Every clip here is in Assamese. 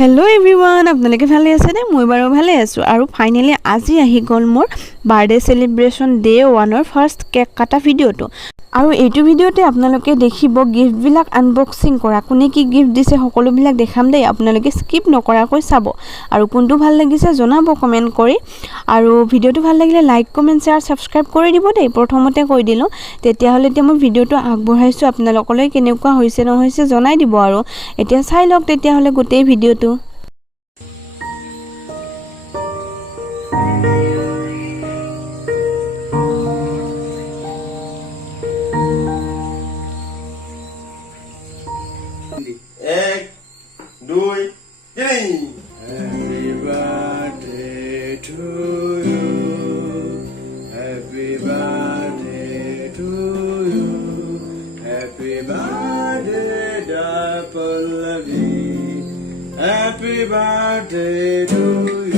हेलो एवरीवन আপোনালোকে ভালে আছে নে মই বাৰু ভালে আছো আৰু ফাইনালি আজি আহি গল মোৰ বাৰ্থডে সেলিব্ৰেশন ডে 1 ৰ ফাৰ্স্ট কেক কাটা ভিডিওটো আৰু এইটো ভিডিওতে আপোনালোকে দেখিব গিফট বিলাক আনবক্সিং কৰা কোনে কি গিফট দিছে সকলো বিলাক দেখাম দেই আপোনালোকে স্কিপ নকৰাকৈ চাব আৰু কোনটো ভাল লাগিছে জনাব কমেন্ট কৰি আৰু ভিডিওটো ভাল লাগিলে লাইক কমেন্ট শেয়াৰ সাবস্ক্ৰাইব কৰি দিব দেই প্ৰথমতে কৈ দিলো তেতিয়া হলে মই ভিডিওটো আগবঢ়াইছো আপোনালোকলৈ কেনেকুৱা হৈছে নহৈছে জনাই দিব আৰু এতিয়া চাই লওক তেতিয়া হলে গোটেই ভিডিওটো एक, दुई, तीन. Happy birthday to you. Happy birthday to you. Happy birthday, dear Pallavi. Happy birthday to you.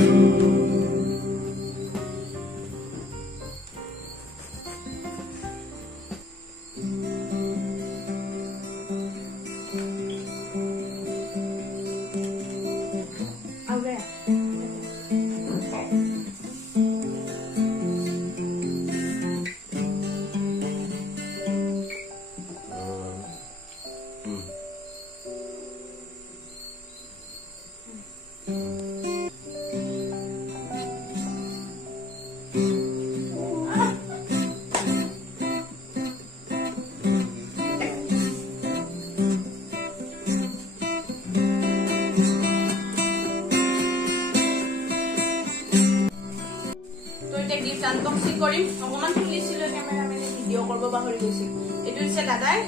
Gift unboxing কৰিম অকমান খুলিছিলো ক্যামেৰামেনে ভিডিও কৰিব পাহৰি গৈছিল এটো হৈছে দাদাই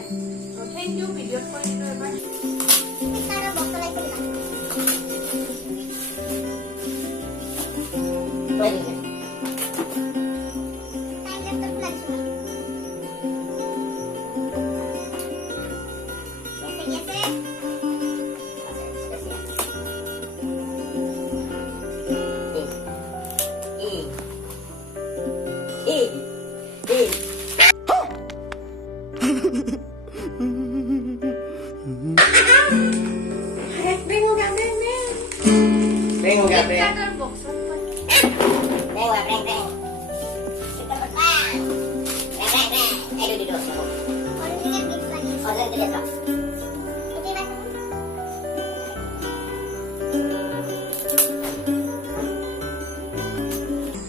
থ্যাংক ইউ ভিডিওত কৰি দিলো এবাৰ তাৰা বক্স লাইক কৰিলা Venga, venga.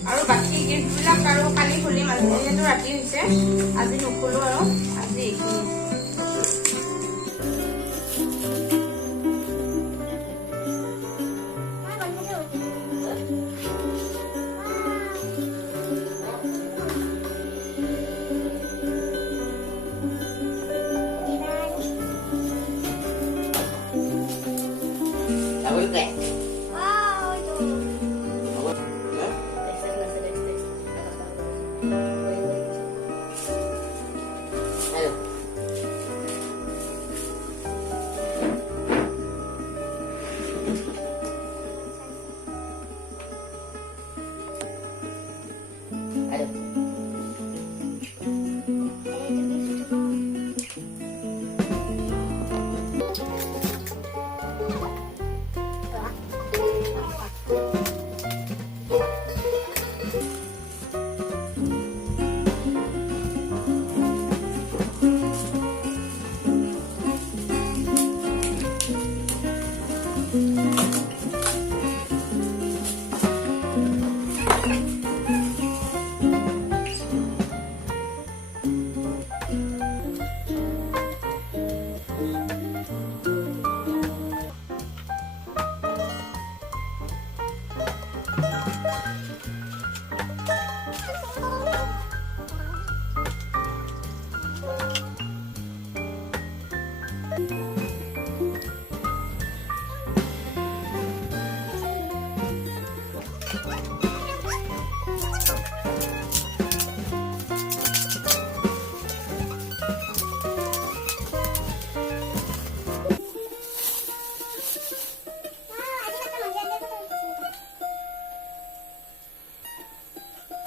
আৰু বাকি গিফট বিলাক আৰু কালি খুলিম আজি যেহেতু ৰাতি হৈছে আজি নুখুলো আৰু আজি এইখিনি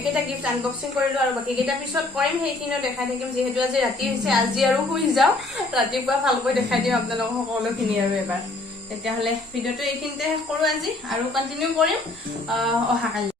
কেটা গিফট আনবক্সিং কৰিলো আৰু বাকি কেটা পিছত কৰিম সেইখিনি দেখাই থাকিম যেহেতু আজি ৰাতি হৈছে আজি আৰু শুই যাও ৰাতিপুৱা ভালকৈ দেখাই দিম আপোনালোকক সকলোখিনি আৰু এবাৰ তেতিয়াহ'লে ভিডিঅ'টো এইখিনিতে শেষ কৰোঁ আজি আৰু কণ্টিনিউ কৰিম অহাকালি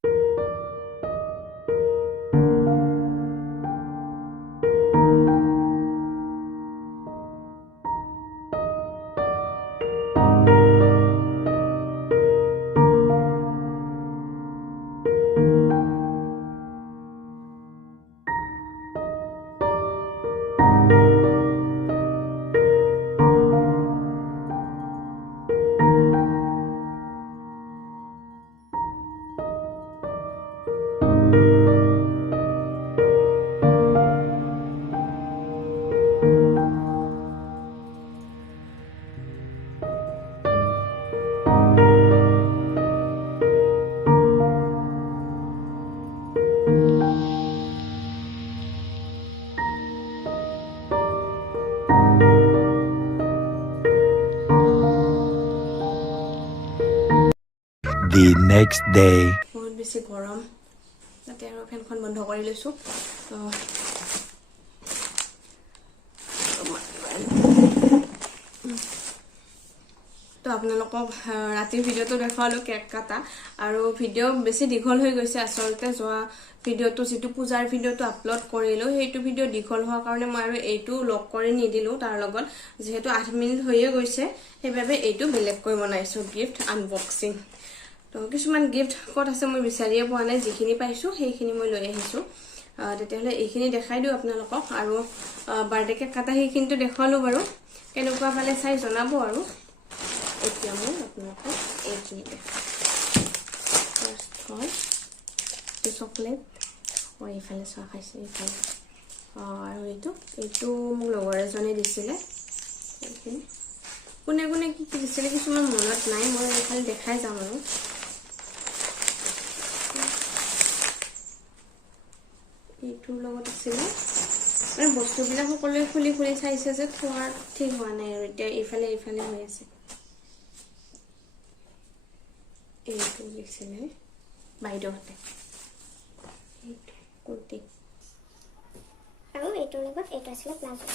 The next day. বহুত বেছি গৰম তাতে আৰু ফেনখন বন্ধ কৰি লৈছোঁ তো আপোনালোকক ৰাতিৰ ভিডিঅ'টো দেখালোঁ কেক কাটা আৰু ভিডিঅ' বেছি দীঘল হৈ গৈছে আচলতে যোৱা ভিডিঅ'টো যিটো পূজাৰ ভিডিঅ'টো আপলোড কৰিলোঁ সেইটো ভিডিঅ' দীঘল হোৱাৰ কাৰণে মই আৰু এইটো লগ কৰি নিদিলোঁ তাৰ লগত যিহেতু 8 মিনিট হৈয়ে গৈছে সেইবাবে এইটো বেলেগকৈ বনাইছোঁ গিফ্ট আনবক্সিং তো কিছুমান গিফ্ট ক'ত আছে মই বিচাৰিয়ে পোৱা নাই যিখিনি পাইছোঁ সেইখিনি মই লৈ আহিছোঁ তেতিয়াহ'লে এইখিনি দেখাই দিওঁ আপোনালোকক আৰু বাৰ্থডে কেক কাটা সেইখিনিটো দেখালোঁ বাৰু কেনেকুৱা পালে চাই জনাব আৰু এতিয়া মই আপোনালোকক এইখিনি দেখাওঁ ফাৰ্ষ্ট হয় চকলেট এইফালে চোৱা খাইছে এইফালে আৰু এইটো মোক লগৰ এজনে দিছিলে এইখিনি কোনে কোনে কি কি দিছিলে কিছুমান মনত নাই মই এইফালে দেখাই যাম আৰু এইটোৰ লগত আছিলে মানে বস্তুবিলাক সকলোৱে খুলি খুলি চাইছে যে থোৱাৰ ঠিক হোৱা নাই আৰু এতিয়া এইফালে হৈ আছে এইটো দিছিলে বাইদেউহঁতে এইটো কুৰ্তি আৰু এইটোৰ লগত এইটো আছিলে প্লাজো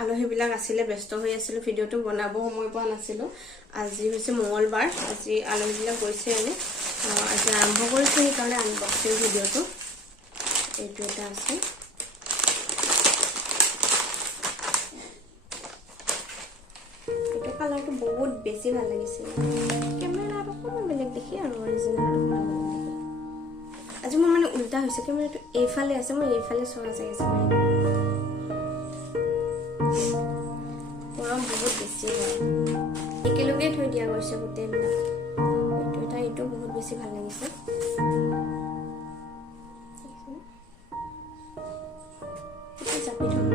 আলহীবিলাক আছিলে ব্যস্ত হৈ আছিলোঁ ভিডিঅ'টো বনাব সময় পোৱা নাছিলোঁ আজি হৈছে মঙলবাৰ আজি আলহীবিলাক গৈছে এনে আজি আৰম্ভ কৰিছোঁ সেইকাৰণে আনবক্সিং ভিডিঅ'টো এইটো এটা আছে এইটো কালাৰটো বহুত বেছি ভাল লাগিছিল কেমেৰাত অকণমান বেলেগ দেখি আৰু অৰিজিনেলত অকণমান বেলেগ দেখি আজি মোৰ মানে উল্টা হৈছে কেমেৰাটো এইফালে আছে মই এইফালে চোৱা চাইছে গৰম বহুত বেছি হয় একেলগে থৈ দিয়া গৈছে গোটেইবিলাক এইটো বহুত বেছি ভাল লাগিছে জাপি থ'ম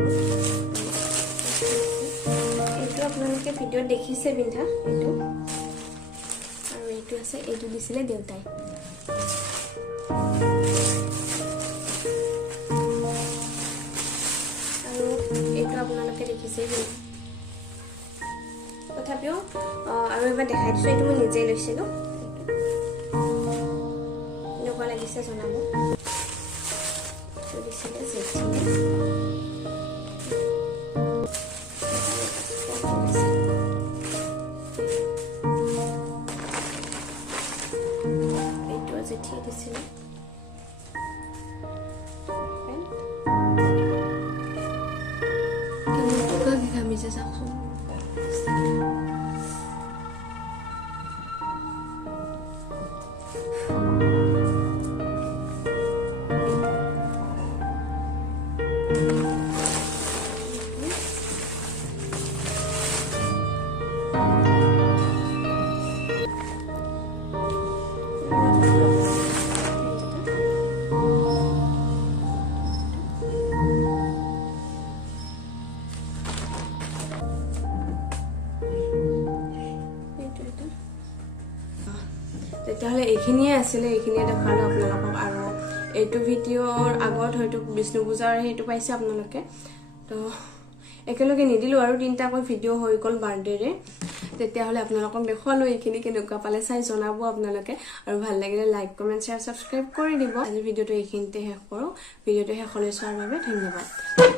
এইটো আপোনালোকে ভিডিঅ'ত দেখিছে পিন্ধা এইটো আৰু এইটো আছে এইটো দিছিলে দেউতাই আৰু এইটো আপোনালোকে দেখিছে তথাপিও আৰু এবাৰ দেখাই দিছোঁ এইটো মই নিজেই লৈছিলোঁ এনেকুৱা লাগিছে জনাব এইটো দিছিলে জেঠিয়ে এইটো জেঠিয়ে দিছিলে কেনেকুৱা ঘামিছে চাওকচোন তেতিয়াহ'লে এইখিনিয়ে আছিলে এইখিনিয়ে দেখালোঁ আপোনালোকক আৰু এইটো ভিডিঅ'ৰ আগত হয়তো বিষ্ণু পূজাৰ সেইটো পাইছে আপোনালোকে তো একেলগে নিদিলোঁ আৰু তিনিটাকৈ ভিডিঅ' হৈ গ'ল বাৰ্থডেৰে তেতিয়াহ'লে আপোনালোকক দেখুৱালোঁ এইখিনি কেনেকুৱা পালে চাই জনাব আপোনালোকে আৰু ভাল লাগিলে লাইক কমেণ্ট শ্বেয়াৰ ছাবস্ক্ৰাইব কৰি দিব আজি ভিডিঅ'টো এইখিনিতে শেষ কৰোঁ ভিডিঅ'টো শেষলৈ চোৱাৰ বাবে ধন্যবাদ